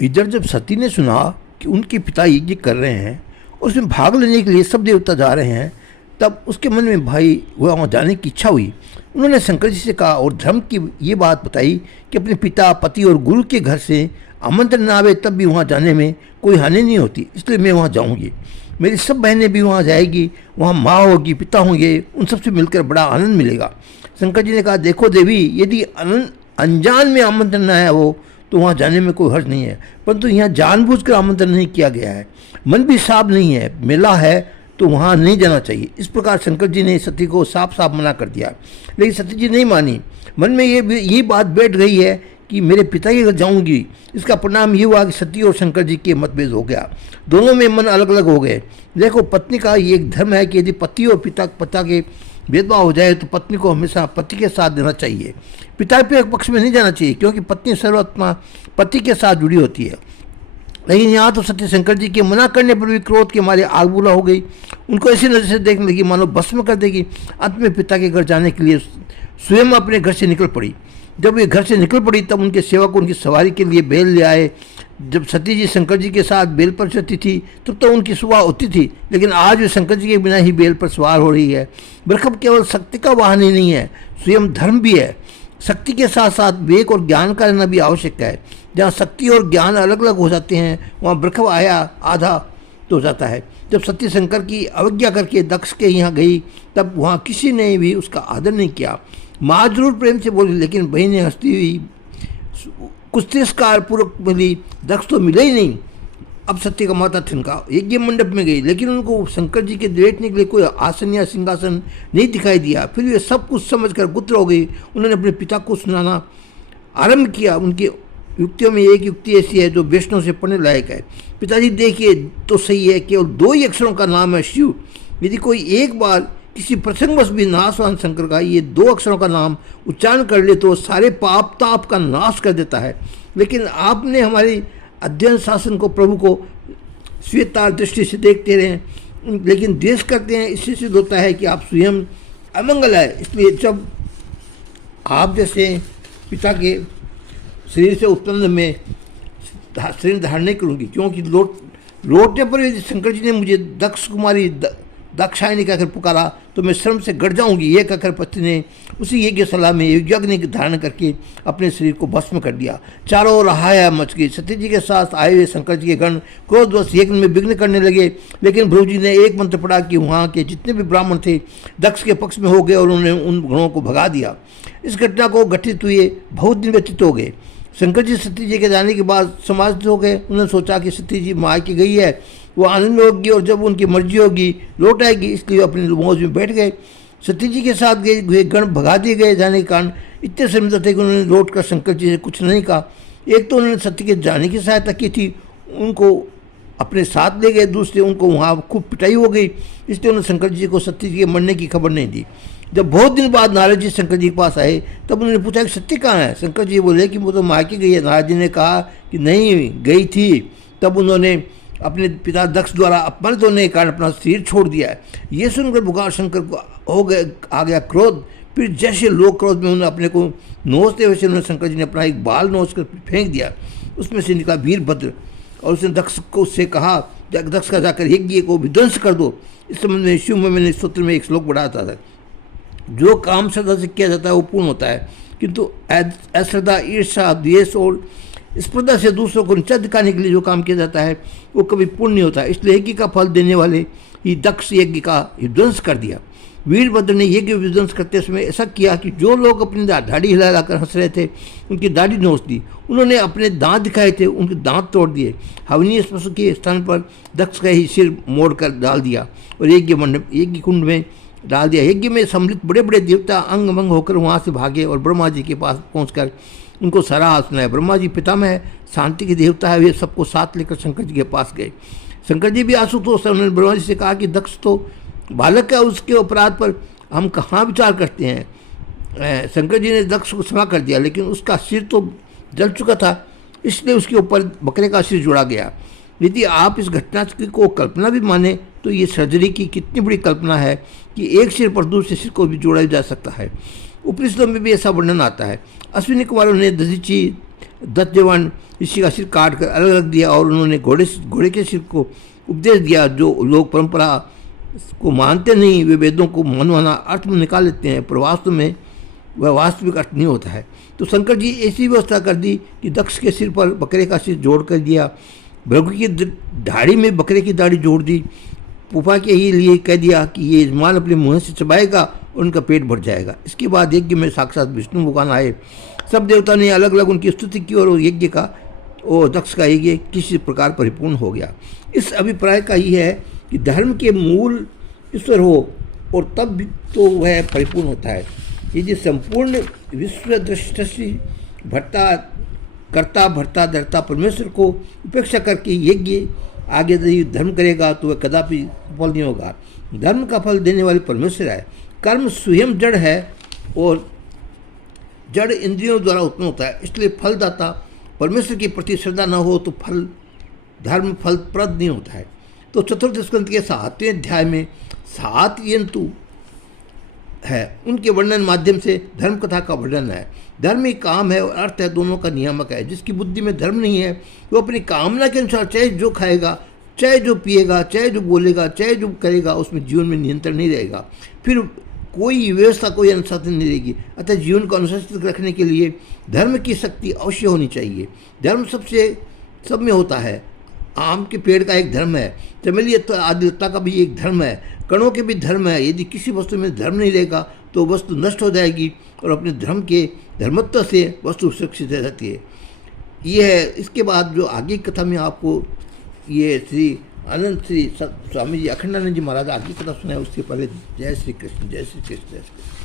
इधर जब सती ने सुना कि उनके पिता यज्ञ कर रहे हैं और उसमें भाग लेने के लिए सब देवता जा रहे हैं, तब उसके मन में भाई वहाँ जाने की इच्छा हुई। उन्होंने शंकर जी से कहा और धर्म की ये बात बताई कि अपने पिता, पति और गुरु के घर से आमंत्रण ना आवे तब भी वहाँ जाने में कोई हानि नहीं होती, इसलिए मैं वहाँ जाऊँगी। मेरी सब बहनें भी वहाँ जाएगी, वहाँ माँ होगी, पिता होंगे, उन सबसे मिलकर बड़ा आनंद मिलेगा। शंकर जी ने कहा, देखो देवी, यदि अनजान में आमंत्रण न आया हो तो वहाँ जाने में कोई हर्ज नहीं है, परंतु यहाँ जानबूझकर आमंत्रण नहीं किया गया है, मन भी साफ नहीं है, मेला है, तो वहाँ नहीं जाना चाहिए। इस प्रकार शंकर जी ने सती को साफ साफ मना कर दिया, लेकिन सती जी नहीं मानी। मन में ये बात बैठ गई है कि मेरे पिता के घर जाऊँगी। इसका परिणाम ये हुआ कि सती और शंकर जी के मतभेद हो गया, दोनों में मन अलग अलग हो गए। देखो, पत्नी का ये एक धर्म है कि यदि पति और पिता के भेदभाव हो जाए तो पत्नी को हमेशा पति के साथ देना चाहिए, पिता के पक्ष में नहीं जाना चाहिए, क्योंकि पत्नी सर्वात्मा पति के साथ जुड़ी होती है। लेकिन यहाँ तो सती शंकर जी के मना करने पर भी क्रोध के मारे आग बुला हो गई। उनको ऐसी नजर से देखने लगी मानो भस्म कर देगी। अंत में पिता के घर जाने के लिए स्वयं अपने घर से निकल पड़ी। जब वे घर से निकल पड़ी तब उनके सेवक उनकी सवारी के लिए बैल ले आए। जब सती जी शंकर जी के साथ बेल पर चढ़ती थी तब तो उनकी सुबह होती थी, लेकिन आज वे शंकर जी के बिना ही बेल पर सवार हो रही है। बरखब केवल शक्ति का वाहन ही नहीं है, स्वयं धर्म भी है। शक्ति के साथ साथ विवेक और ज्ञान का रहना भी आवश्यक है। जहाँ शक्ति और ज्ञान अलग अलग हो जाते हैं वहाँ बरखब आया आधा तो हो जाता है। जब सती शंकर की अवज्ञा करके दक्ष के यहाँ गई तब वहाँ किसी ने भी उसका आदर नहीं किया। माँ जरूर प्रेम से बोली, लेकिन बहन ने हंसती हुई कुछ तिरस्कार पूर्वक बोली, दक्ष तो मिले ही नहीं। अब सत्य का माता ठनका यज्ञ मंडप में गई, लेकिन उनको शंकर जी के लेटने के लिए कोई आसन या सिंहासन नहीं दिखाई दिया। फिर वे सब कुछ समझकर गुत्र हो गई। उन्होंने अपने पिता को सुनाना आरंभ किया। उनकी युक्तियों में एक युक्ति ऐसी है जो वैष्णव से पढ़ने लायक है। पिताजी, देखिए तो सही है, केवल 2 ही अक्षरों का नाम है शिव। यदि कोई एक बार किसी प्रसंगवश भी नाशवान शंकर का ये 2 अक्षरों का नाम उच्चारण कर ले तो सारे पाप ताप का नाश कर देता है। लेकिन आपने हमारी अध्ययन शासन को, प्रभु को स्वीकार दृष्टि से देखते रहे, लेकिन द्वेष करते हैं। इससे सिद्ध होता है कि आप स्वयं अमंगल है। इसलिए जब आप जैसे पिता के शरीर से उत्पन्न में शरीर धारण नहीं करूँगी, क्योंकि लौटने पर यदि शंकर जी ने मुझे दक्ष कुमारी दाक्षायणी कहकर पुकारा तो मैं श्रम से गड़ जाऊंगी। ये कहकर पति ने उसी यज्ञ सलाह में यज्ञ धारण करके अपने शरीर को भस्म कर दिया। चारों ओर हाया मच गई। सती जी के साथ आए हुए शंकर जी के गण क्रोधवश यज्ञ में विघ्न करने लगे, लेकिन प्रभु जी ने एक मंत्र पढ़ा कि वहाँ के जितने भी ब्राह्मण थे दक्ष के पक्ष में हो गए और उन्होंने उन गणों को भगा दिया। इस घटना को घटित हुए बहुत दिन व्यतीत हो गए। शंकर जी सती जी के जाने के बाद समाज हो गए। उन्होंने सोचा कि सती जी माँ की गई है, वो आनंद में होगी और जब उनकी मर्जी होगी लौट आएगी, इसलिए अपने मौज में बैठ गए। सती जी के साथ गए गण भगा दिए गए जाने के कारण इतने समझते थे कि उन्होंने लौट कर शंकर जी से कुछ नहीं कहा। एक तो उन्होंने सती के जाने की सहायता की थी, उनको अपने साथ ले गए, दूसरे उनको वहाँ खूब पिटाई हो गई, इसलिए उन्होंने शंकर जी को सती जी के मरने की खबर नहीं दी। जब बहुत दिन बाद नारद जी शंकर जी के पास आए तब उन्होंने पूछा कि सती कहाँ है। शंकर जी बोले कि वो तो मायके गई है। नारद जी ने कहा कि नहीं गई थी। तब उन्होंने अपने पिता दक्ष द्वारा अपमानित होने के कारण अपना शरीर छोड़ दिया है। ये सुनकर भगवान शंकर को आ गया क्रोध। फिर जैसे लोग क्रोध में उन्होंने अपने को नोचते वैसे उन्होंने शंकर जी ने अपना एक बाल नोच कर फेंक दिया। उसमें से निकला वीरभद्र और उसने दक्ष को उससे कहा, दक्ष का जाकर यज्ञ को विध्वंस कर दो। इस संबंध में शिव में मैंने सूत्र में एक श्लोक बढ़ाता था, जो काम श्रद्धा से किया जाता है वो पूर्ण होता है, किंतु अश्रद्धा, ईर्ष्या, द्वेष और स्पर्धा से दूसरों को नीचा दिखाने के लिए जो काम किया जाता है वो कभी पूर्ण नहीं होता। इसलिए यज्ञ का फल देने वाले ही दक्ष यज्ञ का विध्वंस कर दिया। वीरभद्र ने यज्ञ विध्वंस करते समय ऐसा किया कि जो लोग अपनी दाढ़ी हिलाकर हंस रहे थे उनकी दाढ़ी नोच दी। उन्होंने अपने दांत दिखाए थे, उनके दांत तोड़ दिए। हवनीय पशु के स्थान पर दक्ष का ही सिर मोड़ कर डाल दिया और यज्ञ कुंड में डाल दिया। यज्ञ में सम्मिलित बड़े बड़े देवता अंग मंग होकर वहाँ से भागे और ब्रह्मा जी के पास पहुँचकर उनको सारा हाथ सुनाया। ब्रह्मा जी पितामह है, शांति के देवता है, वे सबको साथ लेकर शंकर जी के पास गए। शंकर जी भी आशुतोष है। उन्होंने ब्रह्मा जी से कहा कि दक्ष तो बालक है, उसके अपराध पर हम कहाँ विचार करते हैं। शंकर जी ने दक्ष को क्षमा कर दिया, लेकिन उसका सिर तो जल चुका था, इसलिए उसके ऊपर बकरे का सिर जोड़ा गया। यदि आप इस घटना को कल्पना भी माने तो ये सर्जरी की कितनी बड़ी कल्पना है कि एक सिर पर दूसरे सिर को भी जोड़ा जा सकता है। उपनिषदों में भी ऐसा वर्णन आता है। अश्विनी कुमारों ने दधीची 10 जवान ऋषि का सिर काट कर अलग रख दिया और उन्होंने घोड़े के सिर को उपदेश दिया। जो लोग परंपरा को मानते नहीं वे वेदों को मनमाना अर्थ में निकाल लेते हैं, पर वास्तव में वह वास्तविक अर्थ नहीं होता है। तो शंकर जी ऐसी व्यवस्था कर दी कि दक्ष के सिर पर बकरे का सिर जोड़ कर दिया, भृगु की दाढ़ी में बकरे की दाढ़ी जोड़ दी, फूफा के ही लिए कह दिया कि ये यजमान अपने मुँह से चबाएगा और उनका पेट भर जाएगा। इसके बाद यज्ञ में साक्षात विष्णु भगवान आए। सब देवता ने अलग अलग उनकी स्तुति की और यज्ञ का और दक्ष का यज्ञ किसी प्रकार परिपूर्ण हो गया। इस अभिप्राय का ही है कि धर्म के मूल ईश्वर हो और तब भी तो वह परिपूर्ण होता है। यदि संपूर्ण विश्व दृष्टि करता भरता धरता परमेश्वर को उपेक्षा करके यज्ञ आगे यदि धर्म करेगा तो वह कदापि सफल नहीं होगा। धर्म का फल देने वाले परमेश्वर है। कर्म स्वयं जड़ है और जड़ इंद्रियों द्वारा उत्पन्न होता है, इसलिए फलदाता परमेश्वर के प्रति श्रद्धा न हो तो धर्म फलप्रद नहीं होता है। तो चतुर्थ स्कंद के 7वें अध्याय में 7 यंतु है, उनके वर्णन माध्यम से धर्म कथा का वर्णन है। धर्म ही काम है और अर्थ है, दोनों का नियामक है। जिसकी बुद्धि में धर्म नहीं है वो अपनी कामना के अनुसार चाहे जो खाएगा, चाहे जो पिएगा, चाहे जो बोलेगा, चाहे जो करेगा, उसमें जीवन में नियंत्रण नहीं रहेगा, फिर कोई व्यवस्था कोई अनुशासन नहीं रहेगी। अतः जीवन को अनुशासित रखने के लिए धर्म की शक्ति अवश्य होनी चाहिए। धर्म सब में होता है। आम के पेड़ का एक धर्म है, चमेली आदि लता का भी एक धर्म है, कणों के भी धर्म है। यदि किसी वस्तु में धर्म नहीं रहेगा तो वस्तु नष्ट हो जाएगी और अपने धर्म के धर्मत्व से वस्तु सुरक्षित रहती है। ये है। इसके बाद जो आगे की कथा में आपको ये श्री स्वामी जी अखंडानंद जी महाराज आगे कथा सुनाए, उससे पहले जय श्री कृष्ण, जय श्री कृष्ण, जय श्री कृष्ण।